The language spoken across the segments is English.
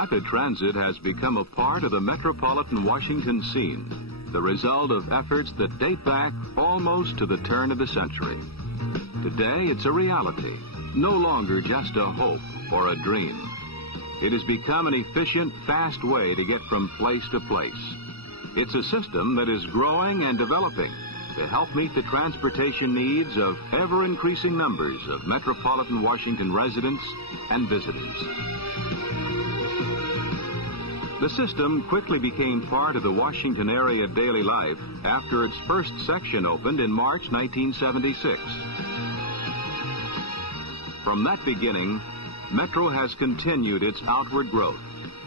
Rapid transit has become a part of the metropolitan Washington scene, the result of efforts that date back almost to the turn of the century. Today, it's a reality, no longer just a hope or a dream. It has become an efficient, fast way to get from place to place. It's a system that is growing and developing to help meet the transportation needs of ever-increasing numbers of metropolitan Washington residents and visitors. The system quickly became part of the Washington area daily life after its first section opened in March 1976. From that beginning, Metro has continued its outward growth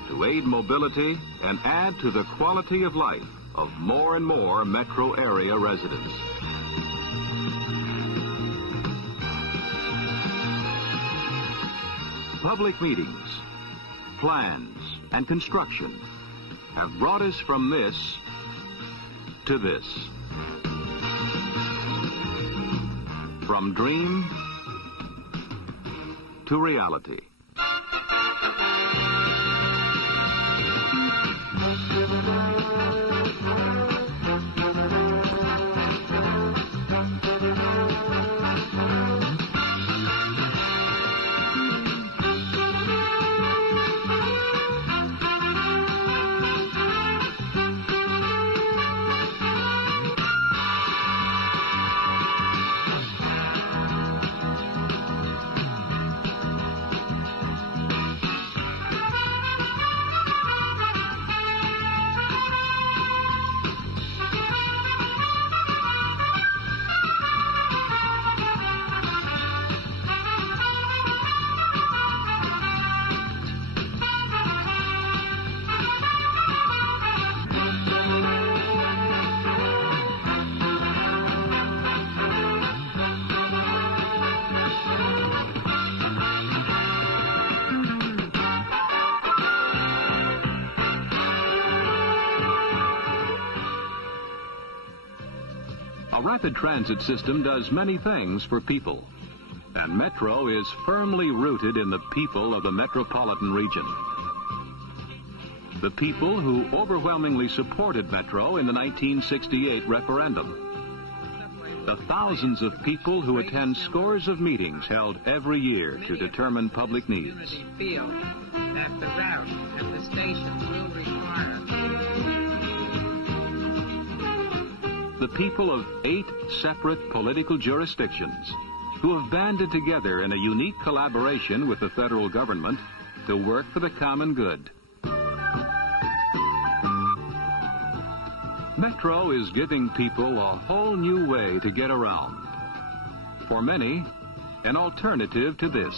to aid mobility and add to the quality of life of more and more Metro area residents. Public meetings, plans, and construction have brought us from this to this. From dream to reality. A rapid transit system does many things for people, and Metro is firmly rooted in the people of the metropolitan region. The people who overwhelmingly supported Metro in the 1968 referendum. The thousands of people who attend scores of meetings held every year to determine public needs. Feel that the route and the station will require. The people of 8 separate political jurisdictions who have banded together in a unique collaboration with the federal government to work for the common good. Metro is giving people a whole new way to get around. For many, an alternative to this.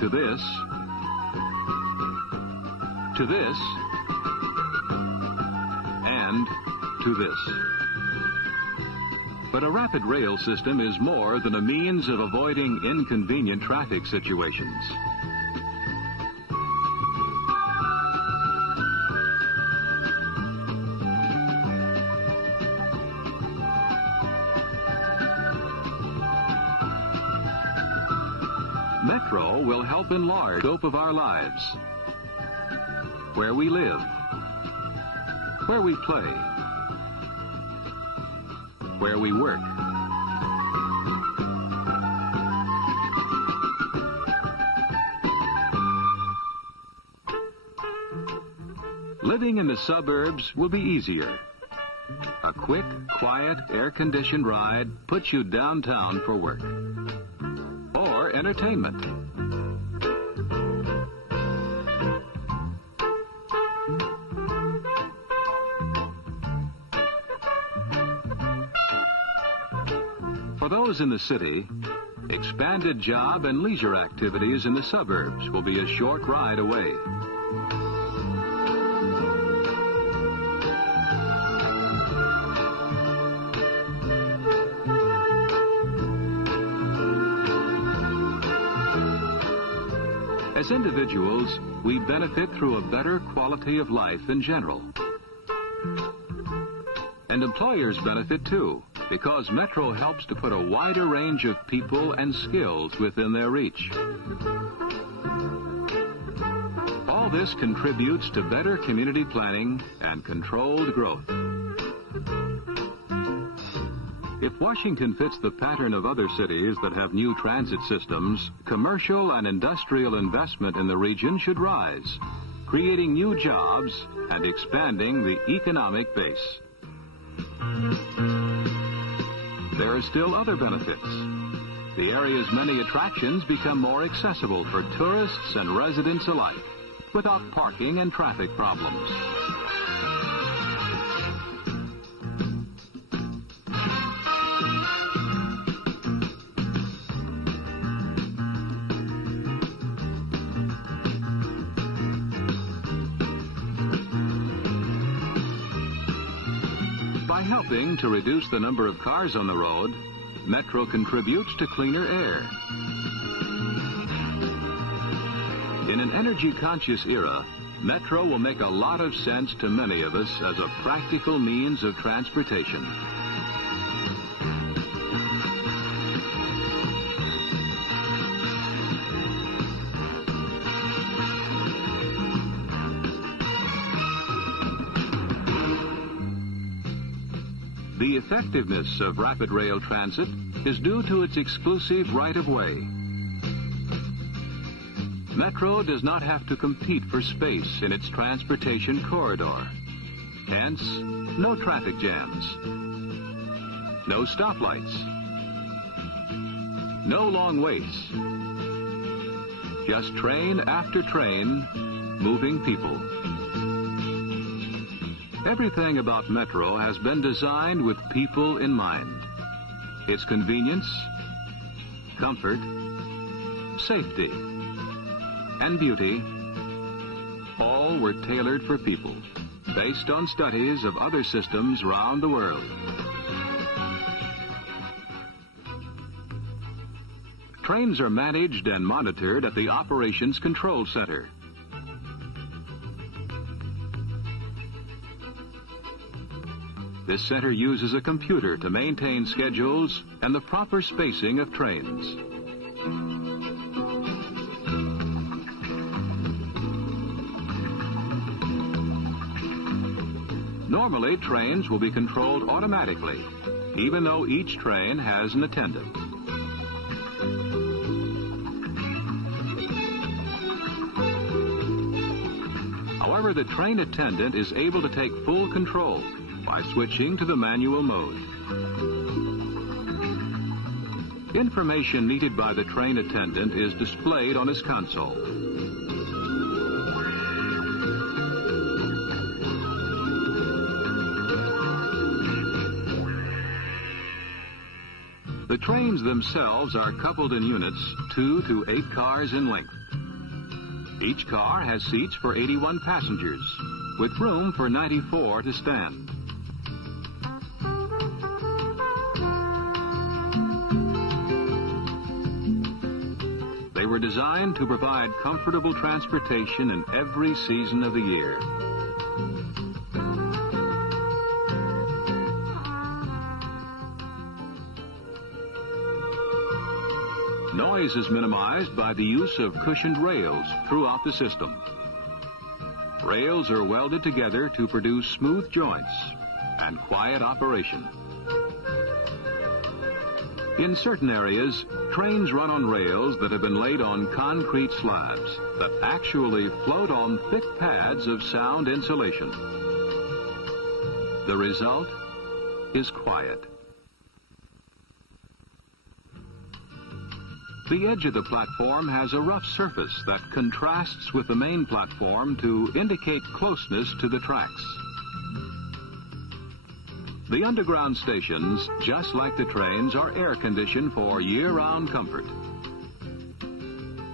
To this. To this. And to this. But a rapid rail system is more than a means of avoiding inconvenient traffic situations. Metro will help enlarge the scope of our lives. Where we live, where we play, where we work. Living in the suburbs will be easier. A quick, quiet, air-conditioned ride puts you downtown for work. Or entertainment. For those in the city, expanded job and leisure activities in the suburbs will be a short ride away. As individuals, we benefit through a better quality of life in general. And employers benefit too, because Metro helps to put a wider range of people and skills within their reach. All this contributes to better community planning and controlled growth. If Washington fits the pattern of other cities that have new transit systems, commercial and industrial investment in the region should rise, creating new jobs and expanding the economic base. There are still other benefits. The area's many attractions become more accessible for tourists and residents alike, without parking and traffic problems. By helping to reduce the number of cars on the road, Metro contributes to cleaner air. In an energy-conscious era, Metro will make a lot of sense to many of us as a practical means of transportation. The effectiveness of rapid rail transit is due to its exclusive right-of-way. Metro does not have to compete for space in its transportation corridor. Hence, no traffic jams, no stoplights, no long waits, just train after train, moving people. Everything about Metro has been designed with people in mind. Its convenience, comfort, safety, and beauty, all were tailored for people, based on studies of other systems around the world. Trains are managed and monitored at the Operations Control Center. This center uses a computer to maintain schedules and the proper spacing of trains. Normally, trains will be controlled automatically, even though each train has an attendant. However, the train attendant is able to take full control by switching to the manual mode. Information needed by the train attendant is displayed on his console. The trains themselves are coupled in units 2 to 8 cars in length. Each car has seats for 81 passengers, with room for 94 to stand. They were designed to provide comfortable transportation in every season of the year. Noise is minimized by the use of cushioned rails throughout the system. Rails are welded together to produce smooth joints and quiet operation. In certain areas, trains run on rails that have been laid on concrete slabs that actually float on thick pads of sound insulation. The result is quiet. The edge of the platform has a rough surface that contrasts with the main platform to indicate closeness to the tracks. The underground stations, just like the trains, are air-conditioned for year-round comfort.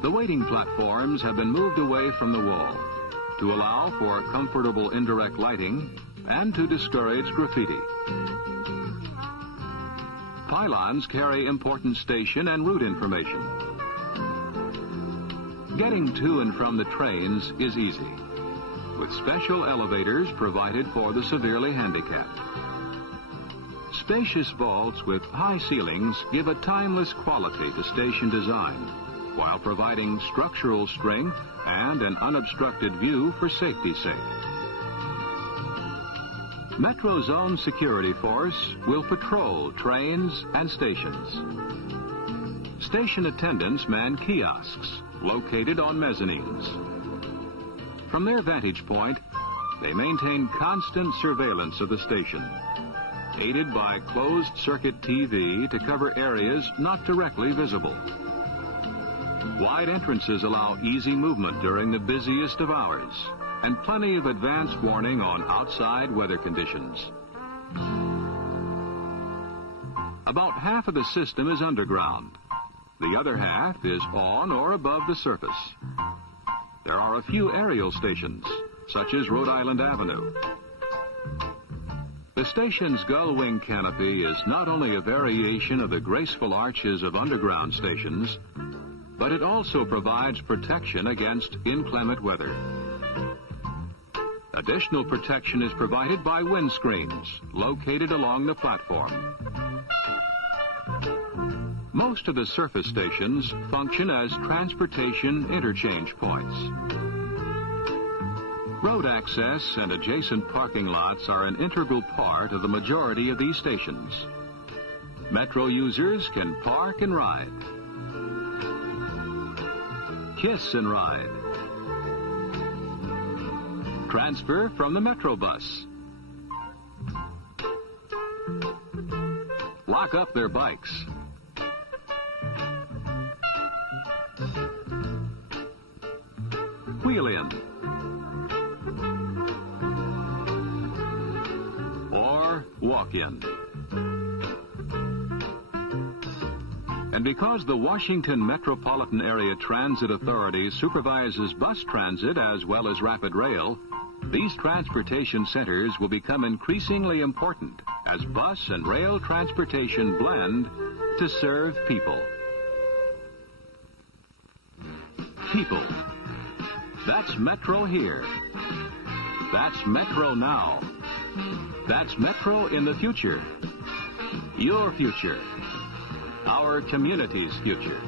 The waiting platforms have been moved away from the wall to allow for comfortable indirect lighting and to discourage graffiti. Pylons carry important station and route information. Getting to and from the trains is easy, with special elevators provided for the severely handicapped. Spacious vaults with high ceilings give a timeless quality to station design, while providing structural strength and an unobstructed view for safety's sake. Metro Zone Security Force will patrol trains and stations. Station attendants man kiosks located on mezzanines. From their vantage point, they maintain constant surveillance of the station, aided by closed-circuit TV to cover areas not directly visible. Wide entrances allow easy movement during the busiest of hours, and plenty of advance warning on outside weather conditions. About half of the system is underground. The other half is on or above the surface. There are a few aerial stations, such as Rhode Island Avenue. The station's gull wing canopy is not only a variation of the graceful arches of underground stations, but it also provides protection against inclement weather. Additional protection is provided by windscreens located along the platform. Most of the surface stations function as transportation interchange points. Road access and adjacent parking lots are an integral part of the majority of these stations. Metro users can park and ride, kiss and ride, transfer from the Metro bus, lock up their bikes, wheel in, or walk in. And because the Washington Metropolitan Area Transit Authority supervises bus transit as well as rapid rail, these transportation centers will become increasingly important as bus and rail transportation blend to serve people. People. That's Metro here. That's Metro now. That's Metro in the future. Your future. Our community's future.